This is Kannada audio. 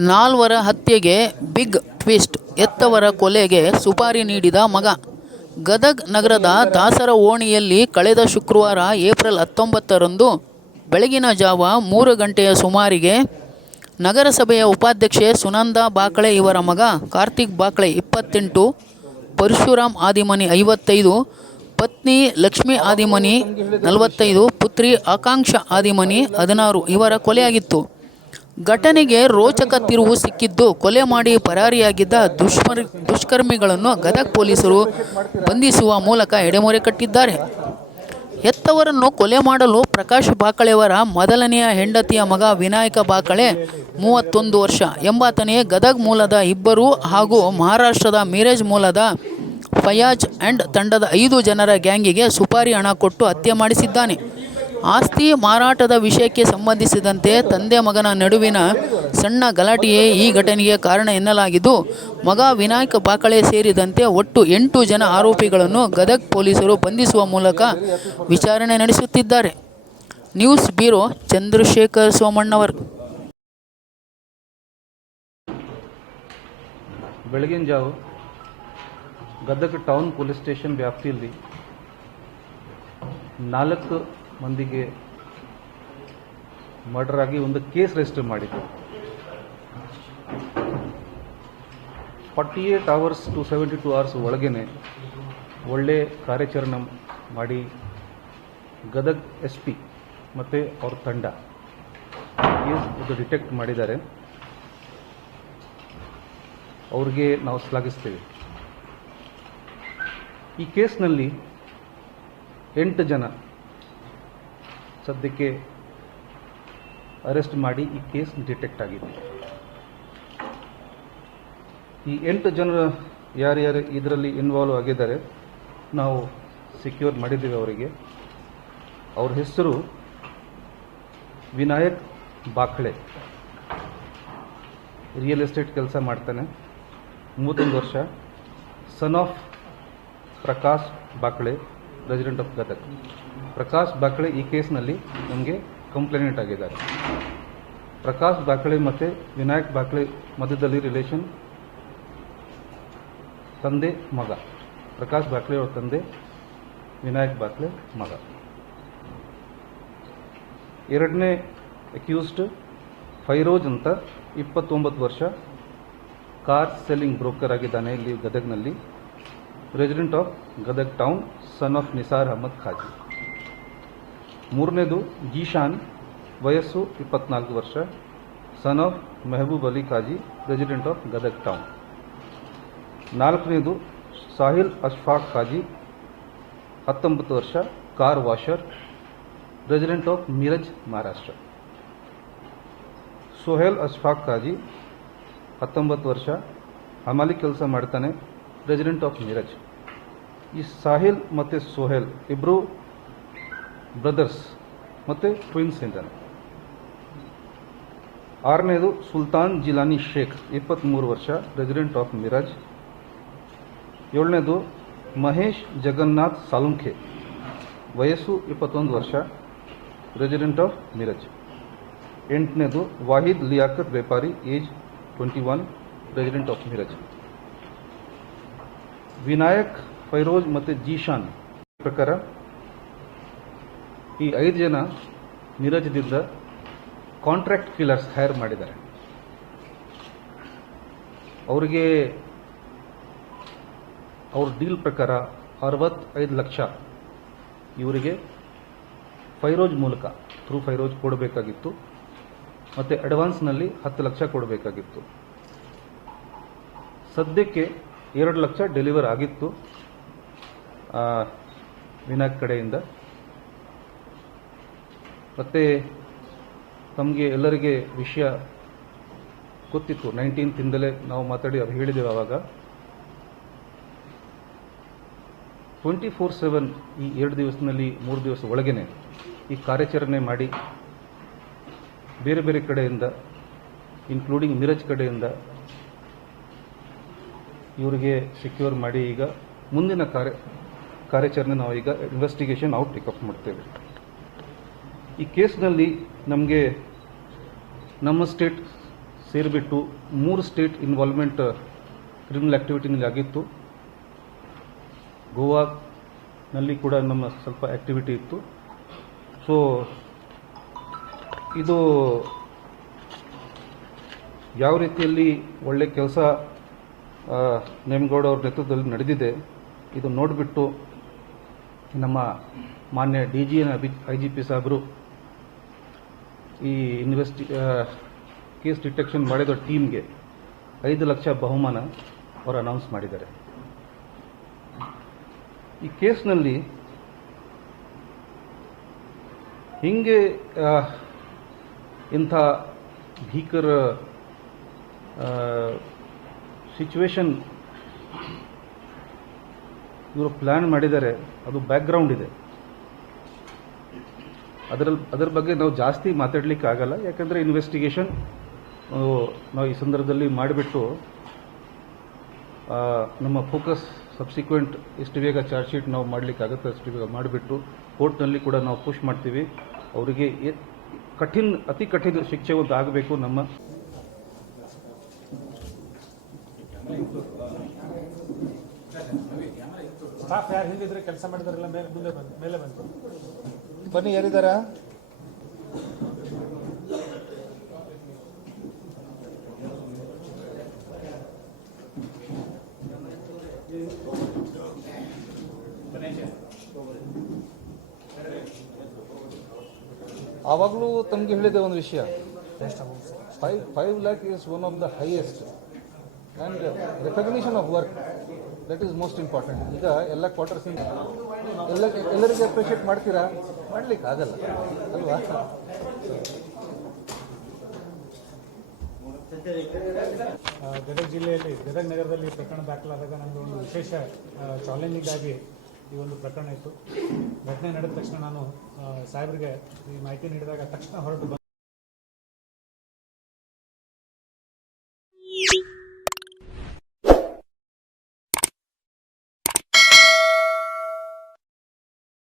ನಾಲ್ವರ ಹತ್ಯೆಗೆ ಬಿಗ್ ಟ್ವಿಸ್ಟ್. ಎತ್ತವರ ಕೊಲೆಗೆ ಸುಪಾರಿ ನೀಡಿದ ಮಗ. ಗದಗ್ ನಗರದ ದಾಸರ ಓಣಿಯಲ್ಲಿ ಕಳೆದ ಶುಕ್ರವಾರ ಏಪ್ರಿಲ್ ಹತ್ತೊಂಬತ್ತರಂದು ಬೆಳಗಿನ ಜಾವ ಮೂರು ಗಂಟೆಯ ಸುಮಾರಿಗೆ ನಗರಸಭೆಯ ಉಪಾಧ್ಯಕ್ಷೆ ಸುನಂದಾ ಬಾಕಳೆ ಇವರ ಮಗ ಕಾರ್ತಿಕ್ ಬಾಕಳೆ ಇಪ್ಪತ್ತೆಂಟು, ಪರಶುರಾಮ್ ಆದಿಮನಿ ಐವತ್ತೈದು, ಪತ್ನಿ ಲಕ್ಷ್ಮಿ ಆದಿಮನಿ ನಲವತ್ತೈದು, ಪುತ್ರಿ ಆಕಾಂಕ್ಷ ಆದಿಮನಿ ಹದಿನಾರು ಇವರ ಕೊಲೆಯಾಗಿತ್ತು. ಘಟನೆಗೆ ರೋಚಕ ತಿರುವು ಸಿಕ್ಕಿದ್ದು ಕೊಲೆ ಮಾಡಿ ಪರಾರಿಯಾಗಿದ್ದ ದುಷ್ಮರ್, ದುಷ್ಕರ್ಮಿಗಳನ್ನು ಗದಗ ಪೊಲೀಸರು ಬಂಧಿಸುವ ಮೂಲಕ ಎಡೆಮೊರೆ ಕಟ್ಟಿದ್ದಾರೆ. ಹೆತ್ತವರನ್ನು ಕೊಲೆ ಮಾಡಲು ಪ್ರಕಾಶ್ ಬಾಕಳೆಯವರ ಮೊದಲನೆಯ ಹೆಂಡತಿಯ ಮಗ ವಿನಾಯಕ ಬಾಕಳೆ ಮೂವತ್ತೊಂದು ವರ್ಷ ಎಂಬಾತನೇ ಗದಗ್ ಮೂಲದ ಇಬ್ಬರು ಹಾಗೂ ಮಹಾರಾಷ್ಟ್ರದ ಮೀರಜ್ ಮೂಲದ ಫಯಾಜ್ ಆ್ಯಂಡ್ ತಂಡದ ಐದು ಜನರ ಗ್ಯಾಂಗಿಗೆ ಸುಪಾರಿ ಹಣ ಕೊಟ್ಟು ಹತ್ಯೆ ಮಾಡಿಸಿದ್ದಾನೆ. ಆಸ್ತಿ ಮಾರಾಟದ ವಿಷಯಕ್ಕೆ ಸಂಬಂಧಿಸಿದಂತೆ ತಂದೆ ಮಗನ ನಡುವಿನ ಸಣ್ಣ ಗಲಾಟೆಯೇ ಈ ಘಟನೆಗೆ ಕಾರಣ ಎನ್ನಲಾಗಿದ್ದು, ಮಗ ವಿನಾಯಕ ಬಾಕಳೆ ಸೇರಿದಂತೆ ಒಟ್ಟು ಎಂಟು ಜನ ಆರೋಪಿಗಳನ್ನು ಗದಗ್ ಪೊಲೀಸರು ಬಂಧಿಸುವ ಮೂಲಕ ವಿಚಾರಣೆ ನಡೆಸುತ್ತಿದ್ದಾರೆ. News bureau Chandrashekhar Somannavar. ಬೆಳಗಿನ ಜಾವ ಗದಗ ಟೌನ್ ಪೊಲೀಸ್ ಸ್ಟೇಷನ್ ವ್ಯಾಪ್ತಿಯಲ್ಲಿ ನಾಲ್ಕು ಮಂದಿಗೆ ಮರ್ಡರ್ ಆಗಿ ಒಂದು ಕೇಸ್ ರಿಜಿಸ್ಟರ್ ಮಾಡಿದ್ದು forty eight hours to seventy two hours ಒಳಗೇನೆ ಒಳ್ಳೆ ಕಾರ್ಯಾಚರಣೆ ಮಾಡಿ ಗದಗ್ ಎಸ್ ಪಿ ಮತ್ತು ಅವ್ರ ತಂಡ ಕೇಸ್ ಇದು ಡಿಟೆಕ್ಟ್ ಮಾಡಿದ್ದಾರೆ. ಅವ್ರಿಗೆ ನಾವು ಶ್ಲಾಘಿಸ್ತೇವೆ. ಈ ಕೇಸ್ನಲ್ಲಿ ಎಂಟು ಜನ ಸದ್ಯಕ್ಕೆ ಅರೆಸ್ಟ್ ಮಾಡಿ ಈ ಕೇಸ್ ಡಿಟೆಕ್ಟ್ ಆಗಿದೆ. ಈ ಎಂಟು ಜನರು ಯಾರ್ಯಾರು ಇದರಲ್ಲಿ ಇನ್ವಾಲ್ವ್ ಆಗಿದ್ದಾರೆ, ನಾವು ಸೆಕ್ಯೂರ್ ಮಾಡಿದ್ದೀವಿ ಅವರಿಗೆ. ಅವ್ರ ಹೆಸರು ವಿನಾಯಕ್ ಬಾಕ್ಳೆ ರಿಯಲ್ ಎಸ್ಟೇಟ್ ಕೆಲಸ ಮಾಡ್ತಾನೆ. ಮೂವತ್ತೊಂದು ವರ್ಷ. Son of Prakash Bakle resident of Gadag. Prakash Bakle ಈ ಕೇಸ್ನಲ್ಲಿ ನಮಗೆ ಕಂಪ್ಲೇಂಟ್ ಆಗಿದ್ದಾರೆ. ಪ್ರಕಾಶ್ ಬಾಕಳೆ ಮತ್ತು ವಿನಾಯಕ್ ಬಾಕಳೆ ಮಧ್ಯದಲ್ಲಿ ರಿಲೇಷನ್ ತಂದೆ ಮಗ. ಪ್ರಕಾಶ್ ಬಾಕಳೆ ಅವ್ರ ತಂದೆ, ವಿನಾಯಕ್ ಬಾಕಳೆ ಮಗ. ಎರಡನೇ ಅಕ್ಯೂಸ್ಡ್ ಫೈರೋಜ್ ಅಂತ ಇಪ್ಪತ್ತೊಂಬತ್ತು ವರ್ಷ ಕಾರ್ ಸೆಲ್ಲಿಂಗ್ ಬ್ರೋಕರ್ ಆಗಿದ್ದಾನೆ ಇಲ್ಲಿ ಗದಗ್ನಲ್ಲಿ. Resident of Gadag town son of Nisar Ahmed Kazi. ಮೂರನೇದು ಜೀಶಾನ್ ವಯಸ್ಸು ಇಪ್ಪತ್ನಾಲ್ಕು ವರ್ಷ son of Mehboob Ali Kazi resident of Gadag town ನಾಲ್ಕನೇದು ಸಾಹಿಲ್ ಅಶ್ಫಾಕ್ ಖಾಜಿ, ಹತ್ತೊಂಬತ್ತು ವರ್ಷ car washer resident of Miraj Maharashtra Sohail Ashfaq Kazi, ಹತ್ತೊಂಬತ್ತು ವರ್ಷ, ಹಮಾಲಿ ಕೆಲಸ ಮಾಡ್ತಾನೆ ರೆಸಿಡೆಂಟ್ ಆಫ್ ಮೀರಜ್ ಈ ಸಾಹಿಲ್ ಮತ್ತು ಸೊಹೇಲ್ ಇಬ್ಬರು ಬ್ರದರ್ಸ್ ಮತ್ತು ಟ್ವಿನ್ಸ್ ಇದ್ದಾನೆ ಆರನೇದು ಸುಲ್ತಾನ್ ಜಿಲಾನಿ ಶೇಖ್ ಇಪ್ಪತ್ತ್ಮೂರು ವರ್ಷ, ರೆಸಿಡೆಂಟ್ ಆಫ್ ಮಿರಾಜ್. ಏಳನೇದು ಮಹೇಶ್ ಜಗನ್ನಾಥ್ ಸಾಲುಂಖೆ, ವಯಸ್ಸು ಇಪ್ಪತ್ತೊಂದು ವರ್ಷ, ರೆಸಿಡೆಂಟ್ ಆಫ್ ಮಿರಜ್. ಎಂಟನೇದು ವಾಹಿದ್ ಲಿಯಾಕತ್ ವ್ಯಾಪಾರಿ, age twenty one, resident of Miraj. Vinayak Feroz ಮತ್ತು ಜೀಶಾನ್ ಪ್ರಕಾರ ಈ ಐದು ಜನ ನೀರಜದಿಂದ ಕಾಂಟ್ರಾಕ್ಟ್ ಕಿಲ್ಲರ್ಸ್ ಹೈರ್ ಮಾಡಿದ್ದಾರೆ. ಅವರಿಗೆ ಅವ್ರ ಡೀಲ್ ಪ್ರಕಾರ ಅರವತ್ತೈದು ಲಕ್ಷ ಇವರಿಗೆ ಫೈರೋಜ್ ಮೂಲಕ ಥ್ರೂ ಫೈರೋಜ್ ಕೊಡಬೇಕಾಗಿತ್ತು. ಮತ್ತು ಅಡ್ವಾನ್ಸ್ನಲ್ಲಿ ಹತ್ತು ಲಕ್ಷ ಕೊಡಬೇಕಾಗಿತ್ತು. ಸದ್ಯಕ್ಕೆ ಎರಡು ಲಕ್ಷ ಡೆಲಿವರ್ ಆಗಿತ್ತು ವಿನಾಯಕ್ ಕಡೆಯಿಂದ. ಮತ್ತು ತಮಗೆ ಎಲ್ಲರಿಗೆ ವಿಷಯ ಗೊತ್ತಿತ್ತು. ನೈನ್ಟೀನ್ತಿಂದಲೇ ನಾವು ಮಾತಾಡಿ ಅವ್ರು ಹೇಳಿದ್ದೇವೆ ಆವಾಗ. ಟ್ವೆಂಟಿ ಫೋರ್ ಸೆವೆನ್ ಈ ಎರಡು ದಿವಸದಲ್ಲಿ, ಮೂರು ದಿವಸ ಒಳಗೇನೆ ಈ ಕಾರ್ಯಾಚರಣೆ ಮಾಡಿ ಬೇರೆ ಬೇರೆ ಕಡೆಯಿಂದ ಇನ್ಕ್ಲೂಡಿಂಗ್ ಮಿರಜ್ ಕಡೆಯಿಂದ ಇವರಿಗೆ ಸೆಕ್ಯೂರ್ ಮಾಡಿ ಈಗ ಮುಂದಿನ ಕಾರ್ಯ, ಕಾರ್ಯಾಚರಣೆ ನಾವು ಈಗ ಇನ್ವೆಸ್ಟಿಗೇಷನ್ ನಾವು ಟೇಕಪ್ ಮಾಡ್ತೇವೆ. ಈ ಕೇಸ್ನಲ್ಲಿ ನಮಗೆ ನಮ್ಮ ಸ್ಟೇಟ್ ಸೇರಿಬಿಟ್ಟು ಮೂರು ಸ್ಟೇಟ್ ಇನ್ವಾಲ್ವ್ಮೆಂಟ್ ಕ್ರಿಮಿನಲ್ ಆ್ಯಕ್ಟಿವಿಟಿನಲ್ಲಿ ಆಗಿತ್ತು ಗೋವಾನಲ್ಲಿ ಕೂಡ ನಮ್ಮ ಸ್ವಲ್ಪ ಆ್ಯಕ್ಟಿವಿಟಿ ಇತ್ತು. ಸೊ, ಇದು ಯಾವ ರೀತಿಯಲ್ಲಿ ಒಳ್ಳೆ ಕೆಲಸ ನೇಮಗೌಡ ಅವ್ರ ನೇತೃತ್ವದಲ್ಲಿ ನಡೆದಿದೆ ಇದು ನೋಡಿಬಿಟ್ಟು ನಮ್ಮ ಮಾನ್ಯ ಡಿ ಜಿ ಅಭಿ, ಐ ಜಿ ಪಿ ಸಾಹೇಬರು ಈ ಇನ್ವೆಸ್ಟಿ ಕೇಸ್ ಡಿಟೆಕ್ಷನ್ ಮಾಡಿದ ಟೀಮ್ಗೆ ಐದು ಲಕ್ಷ ಬಹುಮಾನ ಅವರು ಅನೌನ್ಸ್ ಮಾಡಿದ್ದಾರೆ. ಈ ಕೇಸ್ನಲ್ಲಿ ಹಿಂಗೆ ಇಂಥ ಭೀಕರ ಸಿಚುವೇಶನ್ ಇವರು ಪ್ಲ್ಯಾನ್ ಮಾಡಿದ್ದಾರೆ. ಅದು ಬ್ಯಾಕ್ಗ್ರೌಂಡ್ ಇದೆ. ಅದರಲ್ಲಿ ಅದರ ಬಗ್ಗೆ ನಾವು ಜಾಸ್ತಿ ಮಾತಾಡಲಿಕ್ಕೆ ಆಗಲ್ಲ ಯಾಕಂದರೆ ಇನ್ವೆಸ್ಟಿಗೇಷನ್ ನಾವು ಈ ಸಂದರ್ಭದಲ್ಲಿ ಮಾಡಿಬಿಟ್ಟು ನಮ್ಮ ಫೋಕಸ್ ಸಬ್ಸಿಕ್ವೆಂಟ್ ಎಷ್ಟು ಬೇಗ ಚಾರ್ಜ್ ಶೀಟ್ ನಾವು ಮಾಡಲಿಕ್ಕೆ ಆಗುತ್ತೆ ಅಷ್ಟು ಬೇಗ ಮಾಡಿಬಿಟ್ಟು ಕೋರ್ಟ್ನಲ್ಲಿ ಕೂಡ ನಾವು ಪುಷ್ ಮಾಡ್ತೀವಿ. ಅವರಿಗೆ ಕಠಿಣ, ಅತಿ ಕಠಿಣ ಶಿಕ್ಷೆ ಒಂದು ಆಗಬೇಕು ನಮ್ಮ. ಸ್ಟಾಫ್ ಯಾರು ಹಿಂದಿದ್ರೆ ಕೆಲಸ ಮಾಡಿದಾರೆಲ್ಲ ಮೇಲೆ, ಮುಂದೆ ಬಂದು, ಮೇಲೆ ಬಂತು ಬನ್ನಿ, ಯಾರಿದ್ದಾರಾ? ಆವಾಗಲೂ ತಮಗೆ ಹೇಳಿದೆ ಒಂದು ವಿಷಯ. Five five lakh is one of the highest and recognition of work that is most important ಈಗ ಎಲ್ಲ ಕ್ವಾರ್ಟರ್ಸಿಂದ ಎಲ್ಲ ಎಲ್ಲರಿಗೂ ಅಪ್ರಿಷಿಯೇಟ್ ಮಾಡ್ತೀರಾ? ಮಾಡ್ಲಿಕ್ಕೆ ಆಗಲ್ಲ. ಅಲ್ವಾ? ಗದಗ ಜಿಲ್ಲೆಯಲ್ಲಿ, ಗದಗ ನಗರದಲ್ಲಿ ಪ್ರಕರಣ ದಾಖಲಾದಾಗ ನನಗೆ ಒಂದು ವಿಶೇಷ ಚಾಲೆಂಜಿಂಗ್ ಆಗಿ ಈ ಒಂದು ಪ್ರಕರಣ ಇತ್ತು. ಘಟನೆ ನಡೆದ ತಕ್ಷಣ ನಾನು ಸಾಹೇಬರಿಗೆ ಈ ಮಾಹಿತಿ ನೀಡಿದಾಗ ತಕ್ಷಣ ಹೊರಟು